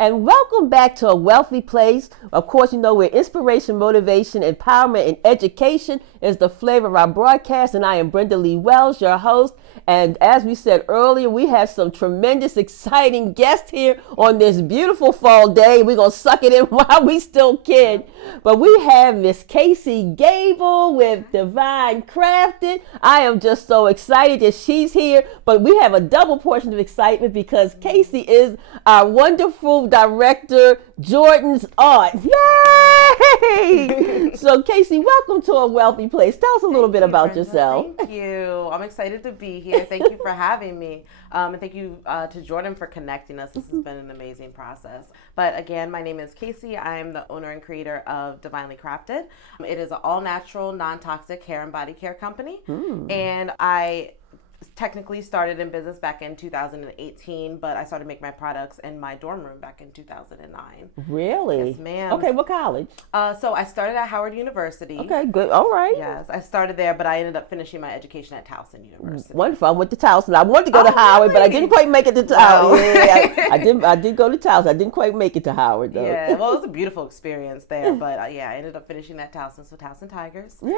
And welcome back to A Wealthy Place. Of course, you know where inspiration, motivation, empowerment, and education is the flavor of our broadcast. And I am Brenda Leigh Wells, your host. And as we said earlier, we have some tremendous, exciting guests here on this beautiful fall day. We're going to suck it in while we still can. But we have Miss Kacy Gable with Divine Crafted. I am just so excited that she's here. But we have a double portion of excitement because Kacy is our wonderful director, Jordan's aunt. Yay! So Kacy, welcome to A Wealthy Place. Tell us a little bit about yourself. Thank you. I'm excited to be here. Thank you for having me. And thank you to Jordan for connecting us. This has been an amazing process. But again, my name is Kacy. I'm the owner and creator of Divinely Crafted. It is an all-natural, non-toxic hair and body care company. And I technically started in business back in 2018, but I started making my products in my dorm room back in 2009. Really? Yes, ma'am. Okay, what college? So I started at Howard University. Okay, good. All right. Yes, I started there, but I ended up finishing my education at Towson University. Wonderful. I went to Towson. I wanted to go to Howard, but I didn't quite make it to Towson. Yeah, I did go to Towson. I didn't quite make it to Howard, though. Yeah, well, it was a beautiful experience there, but I ended up finishing at Towson, so Towson Tigers. Yay!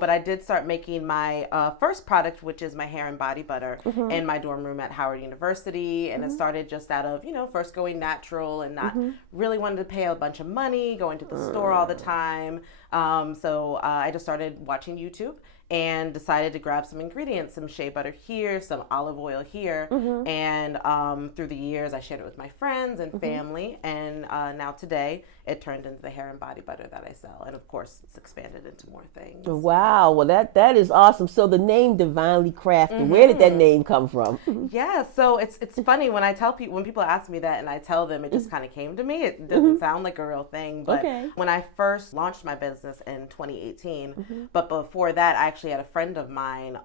But I did start making my first product, which is my hair and body butter, in my dorm room at Howard University, and it started just out of, first going natural and not really wanting to pay a bunch of money, going to the store all the time. So I just started watching YouTube and decided to grab some ingredients, some shea butter here, some olive oil here. And through the years, I shared it with my friends and family. And now today, it turned into the hair and body butter that I sell. And of course, it's expanded into more things. Wow. Well, that is awesome. So the name Divinely Crafted, where did that name come from? Yeah. So it's funny when I tell people, when people ask me that and I tell them, it just kind of came to me. It doesn't sound like a real thing. But when I first launched my business in 2018, but before that, I actually had a friend of mine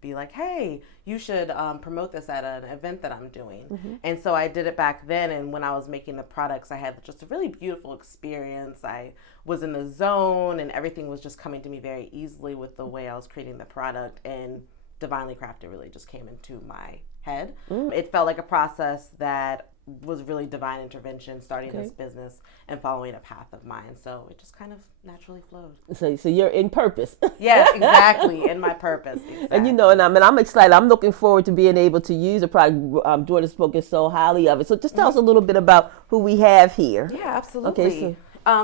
be like, hey, you should promote this at an event that I'm doing. And so I did it back then. And when I was making the products, I had just a really beautiful experience. I was in the zone and everything was just coming to me very easily with the way I was creating the product. And Divinely Crafted really just came into my head. It felt like a process that was really divine intervention, starting this business and following a path of mine. So it just kind of naturally flowed. So you're in purpose. Yeah, exactly. In my purpose. Exactly. And I'm excited. I'm looking forward to being able to use the product. Jordan's spoken so highly of it. So just tell us a little bit about who we have here. Yeah, absolutely. Okay,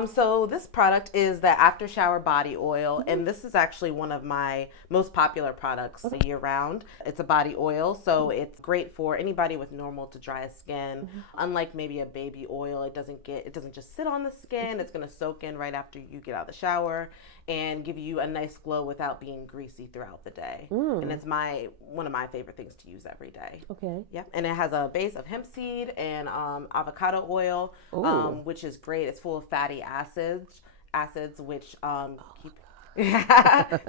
so this product is the After Shower Body Oil, and this is actually one of my most popular products year round. It's a body oil, so it's great for anybody with normal to dry skin. Unlike maybe a baby oil, it doesn't just sit on the skin. It's going to soak in right after you get out of the shower and give you a nice glow without being greasy throughout the day. And it's one of my favorite things to use every day. Okay. Yep. And it has a base of hemp seed and avocado oil, which is great. It's full of fatty acids which keep. Do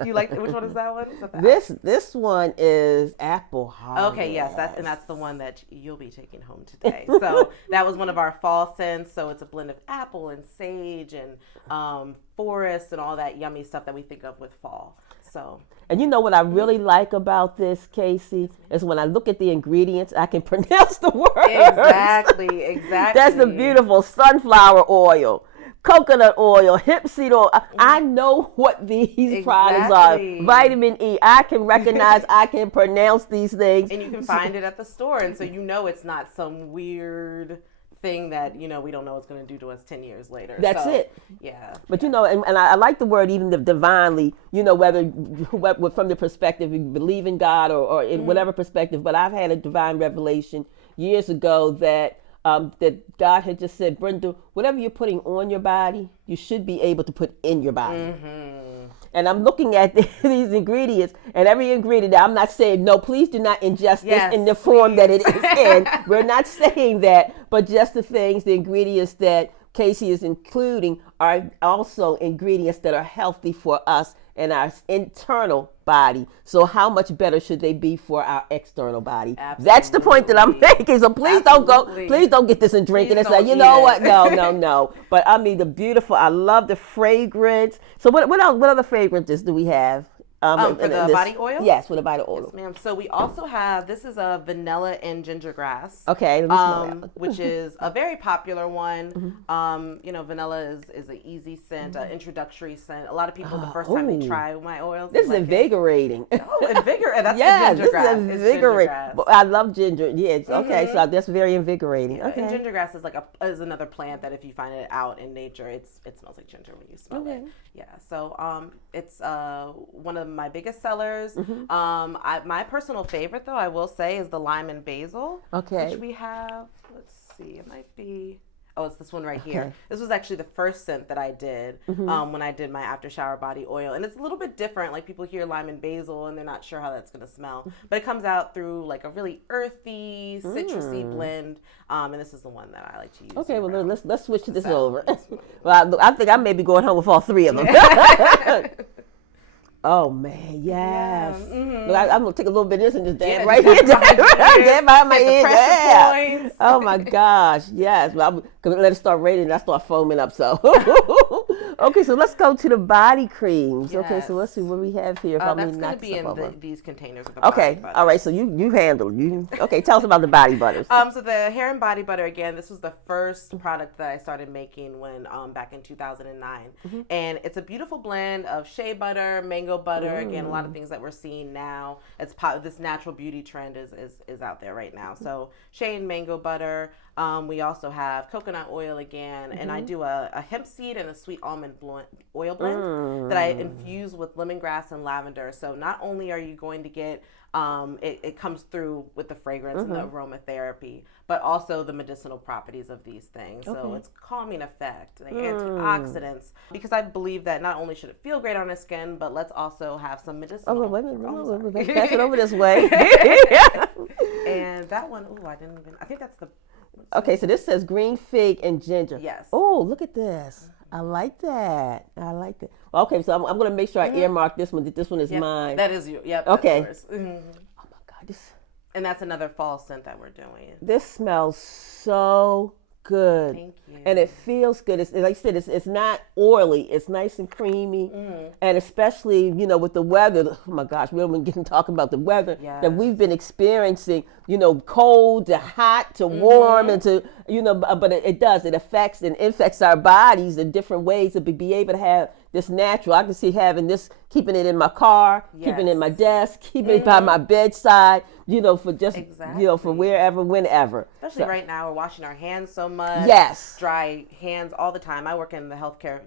you like which one is that one? Is that this one is apple harvest. Okay, yes, that's the one that you'll be taking home today. So that was one of our fall scents. So it's a blend of apple and sage and forest and all that yummy stuff that we think of with fall. So. And you know what I really like about this, Kacy, is when I look at the ingredients, I can pronounce the words. Exactly. That's the beautiful sunflower oil, coconut oil, hemp seed oil. I know what these products are. Vitamin E. I can recognize, I can pronounce these things. And you can find it at the store. And so it's not some weird thing that we don't know what's going to do to us 10 years later. That's it. Yeah. But and I like the word even the divinely, whether from the perspective you believe in God or in whatever perspective. But I've had a divine revelation years ago that God had just said, Brenda, whatever you're putting on your body, you should be able to put in your body. And I'm looking at these ingredients, and every ingredient, I'm not saying, no, please do not ingest this in the form that it is in. We're not saying that, but just the ingredients that Kacy is including are also ingredients that are healthy for us and our internal body. So how much better should they be for our external body? Absolutely. That's the point that I'm making. So please don't get this and drink it and say, you know what? No. But I mean, I love the fragrance. So what other fragrances do we have? For the body oil? Yes, for the body oil. Yes, ma'am. So we also have, this is a vanilla and ginger grass. Okay, let me smell that. Which is a very popular one. Vanilla is an easy scent, an introductory scent. A lot of people, the first time they try my oils, this is invigorating. Invigorating. That's ginger grass. This is invigorating. I love ginger. Yeah, okay, so that's very invigorating. Okay. And ginger grass is another plant that if you find it out in nature, it smells like ginger when you smell it. Yeah. So it's one of my biggest sellers. My personal favorite, though, I will say, is the lime and basil. Okay. Which we have. Let's see. It might be. Oh, it's this one right here. This was actually the first scent that I did when I did my after shower body oil. And it's a little bit different. Like people hear lime and basil and they're not sure how that's going to smell. But it comes out through like a really earthy, citrusy blend. And this is the one that I like to use. Okay, well, let's switch this over. Well, I think I may be going home with all three of them. Oh man, yes. Look, I'm gonna take a little bit of this and just dab right here, dab behind my ear. Oh my gosh, yes. Well, I'm let it start raining and I start foaming up. So, okay, so let's go to the body creams. Yes. Okay, so let's see what we have here. That's gonna be in these containers. Okay, all right. So you handle you. Okay, tell us about the body butters. So the hair and body butter again. This was the first product that I started making when back in 2009, and it's a beautiful blend of shea butter, mango butter. Again, a lot of things that we're seeing now. It's this natural beauty trend is out there right now. So shea and mango butter. We also have coconut oil again, and I do a hemp seed and a sweet almond oil blend that I infuse with lemongrass and lavender. So not only are you going to get it comes through with the fragrance and the aromatherapy, but also the medicinal properties of these things. So it's calming effect, the antioxidants, because I believe that not only should it feel great on the skin, but let's also have some medicinal. Oh, wait a minute. Let's pass it over this way. And that one, I think that's the. Okay, so this says green fig and ginger. Yes. Oh, look at this. I like that. Okay, so I'm going to make sure I earmark this one, that this one is mine. That is you. Yep. Okay. That's yours. Oh my God. And that's another fall scent that we're doing. This smells so good. Thank you. And it feels good. It's like I said, it's not oily. It's nice and creamy. And especially, with the weather, oh my gosh, we don't even talk about the weather that we've been experiencing, cold to hot to warm and to, but it does. It affects and infects our bodies in different ways to be able to have this natural. I can see having this, keeping it in my car, keeping it in my desk, keeping it by my bedside, for just, for wherever, whenever. Especially right now, we're washing our hands so much. Yes. Dry hands all the time. I work in the healthcare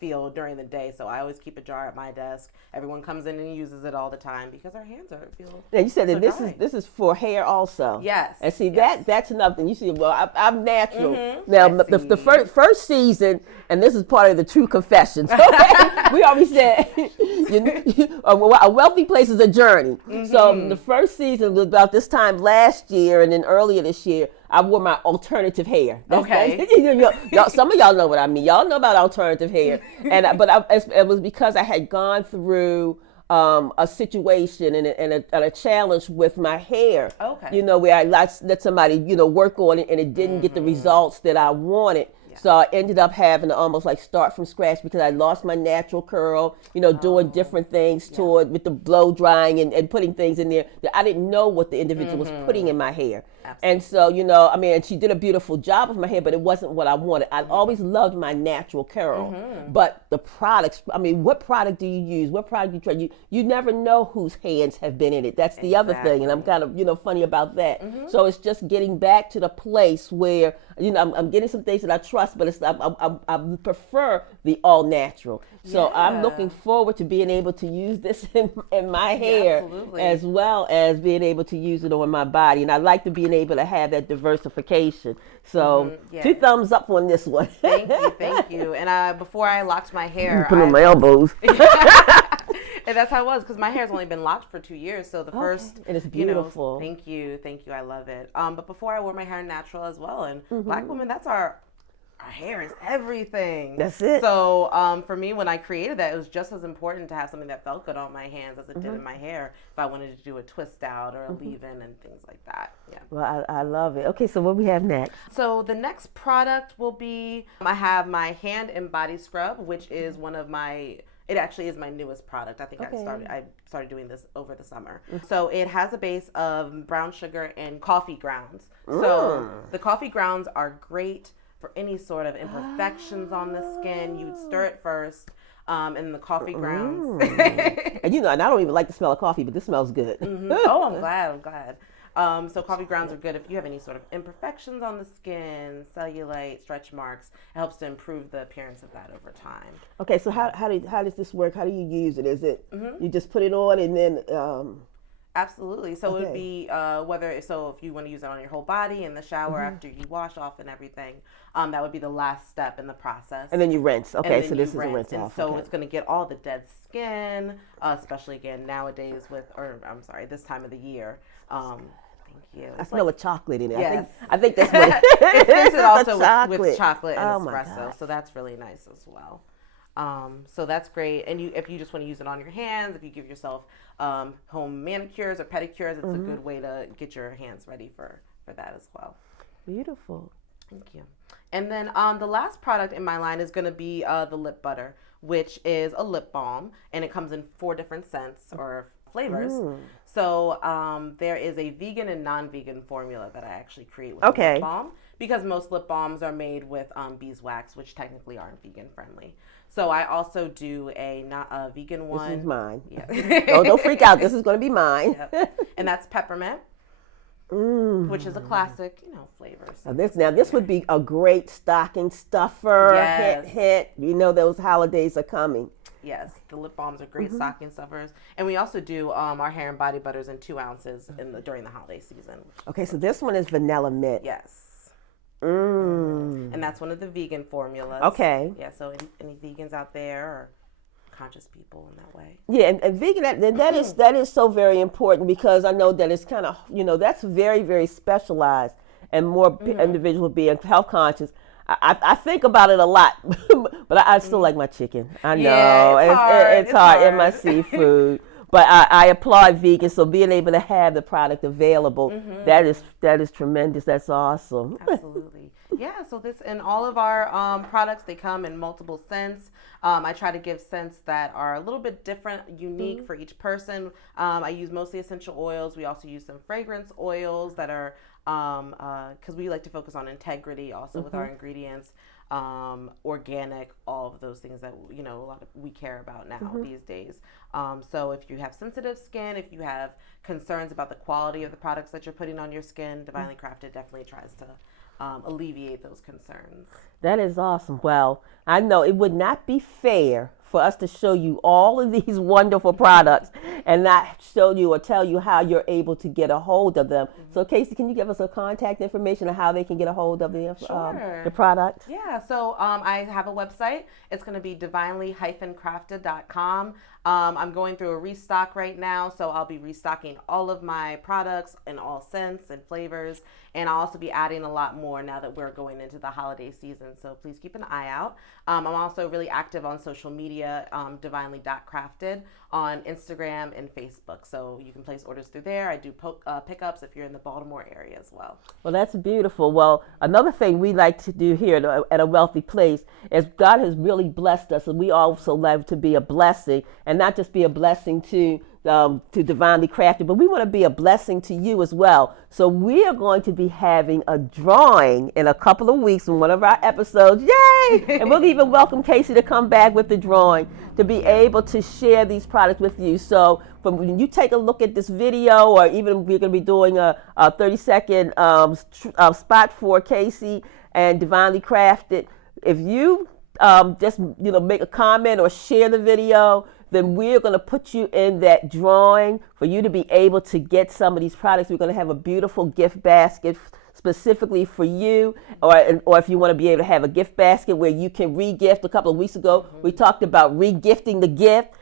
field during the day, so I always keep a jar at my desk. Everyone comes in and uses it all the time because our hands feel. Yeah, you said that this is for hair also. Yes. And see that's another thing. You see, well, I'm natural. Now the first season, and this is part of the true confessions. Okay? We always said a wealthy place is a journey. So the first season was about this time last year, and then earlier this year, I wore my alternative hair. Some of y'all know what I mean. Y'all know about alternative hair, but it was because I had gone through a situation and a challenge with my hair. Okay. Where I let somebody work on it and it didn't get the results that I wanted. So I ended up having to almost like start from scratch because I lost my natural curl, doing different things to it with the blow drying and putting things in there that I didn't know what the individual was putting in my hair. Absolutely. And so, and she did a beautiful job with my hair, but it wasn't what I wanted. I always loved my natural curl, but the products, what product do you use? What product do you try? You never know whose hands have been in it. That's the other thing. And I'm kind of, funny about that. So it's just getting back to the place where, I'm getting some things that I trust, but I prefer the all natural. So I'm looking forward to being able to use this in my hair as well as being able to use it on my body. And I like to being able to have that diversification. So 2 thumbs up on this one. Thank you. And before I locked my hair, put on my elbows. And that's how it was because my hair's only been locked for 2 years. So the first, and it's beautiful. Thank you, I love it. But before I wore my hair natural as well, and Black women, that's our hair is everything. That's it. So for me, when I created that, it was just as important to have something that felt good on my hands as it did in my hair. If I wanted to do a twist out or a leave-in and things like that. Yeah. Well, I love it. Okay, so what we have next? So the next product will be, I have my hand and body scrub, which is one of my It actually is my newest product. I think I started doing this over the summer. So it has a base of brown sugar and coffee grounds. So the coffee grounds are great for any sort of imperfections on the skin. You'd stir it first. And the coffee grounds. And and I don't even like the smell of coffee, but this smells good. Oh, I'm glad. So coffee grounds are good if you have any sort of imperfections on the skin, cellulite, stretch marks. It helps to improve the appearance of that over time. Okay, so how does this work? How do you use it? Is it you just put it on and then? Absolutely. So it would be if you want to use it on your whole body in the shower after you wash off and everything, that would be the last step in the process. And then you rinse. Okay, so this is a rinse off. So it's going to get all the dead skin, especially again nowadays this time of the year. Thank you. I smell a chocolate in it. Yes. I think that's what it's scented also with chocolate and espresso, so that's really nice as well. So that's great. And if you just want to use it on your hands, if you give yourself home manicures or pedicures, it's a good way to get your hands ready for that as well. Beautiful. Thank you. And then the last product in my line is going to be the lip butter, which is a lip balm, and it comes in 4 different scents or flavors. So there is a vegan and non-vegan formula that I actually create with the lip balm, because most lip balms are made with beeswax, which technically aren't vegan friendly. So I also do a vegan one. This is mine. Yeah. Don't freak out. This is going to be mine. Yep. And that's peppermint, which is a classic, flavor. So now this would be a great stocking stuffer. Yes. Hint. Those holidays are coming. Yes, the lip balms are great stocking stuffers, and we also do our hair and body butters in 2 ounces during the holiday season. Okay, so this one is vanilla mint. Yes. And that's one of the vegan formulas. Okay. Yeah, so any vegans out there or conscious people in that way. Yeah, and vegan, that is so very important, because I know that it's kind of, that's very, very specialized, and more individual being health conscious. I think about it a lot, but I still like my chicken. I know. Yeah, it's hard. And my seafood. But I applaud vegans, so being able to have the product available, that is tremendous. That's awesome. Absolutely. Yeah, so this and all of our products, they come in multiple scents. I try to give scents that are a little bit different, unique for each person. I use mostly essential oils. We also use some fragrance oils that are, because we like to focus on integrity also with our ingredients. Organic, all of those things that we care about now these days. So if you have sensitive skin, if you have concerns about the quality of the products that you're putting on your skin, Divinely Crafted definitely tries to alleviate those concerns. That is awesome. Well, I know it would not be fair for us to show you all of these wonderful products and not show you or tell you how you're able to get a hold of them. So, Kacy, can you give us a contact information on how they can get a hold of the product? Yeah, so I have a website. It's going to be divinely-crafted.com. I'm going through a restock right now, so I'll be restocking all of my products in all scents and flavors, and I'll also be adding a lot more now that we're going into the holiday season, so please keep an eye out. I'm also really active on social media, divinely.crafted on Instagram and Facebook, so you can place orders through there. I do pickups if you're in the Baltimore area as well. Well, that's beautiful. Well, another thing we like to do here at A Wealthy Place is God has really blessed us, and we also love to be a blessing, and not just be a blessing to Divinely Crafted, but we want to be a blessing to you as well. So we are going to be having a drawing in a couple of weeks in one of our episodes. Yay! And we'll even welcome Kacy to come back with the drawing to be able to share these products with you. So when you take a look at this video, or even we're going to be doing a 30-second spot for Kacy and Divinely Crafted, if you just make a comment or share the video, then we're going to put you in that drawing for you to be able to get some of these products. We're going to have a beautiful gift basket specifically for you, or if you want to be able to have a gift basket where you can re-gift. A couple of weeks ago, we talked about re-gifting the gift.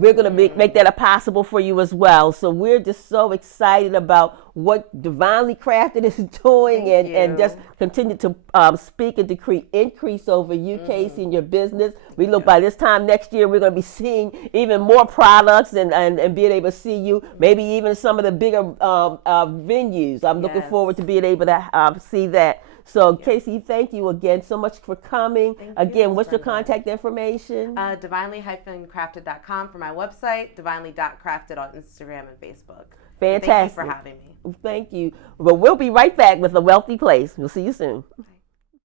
we're going to make that possible for you as well. So we're just so excited about what Divinely Crafted is doing, and just continue to speak and decree increase over you, Kacy, and your business. We look by this time next year, we're going to be seeing even more products and being able to see you, maybe even some of the bigger venues. I'm looking forward to being able to see that. So, Kacy, thank you again so much for coming. Again, what's your contact information? Divinely-crafted.com for my website, divinely.crafted on Instagram and Facebook. Fantastic. Thank you for having me. Thank you. Well, we'll be right back with A Wealthy Place. We'll see you soon.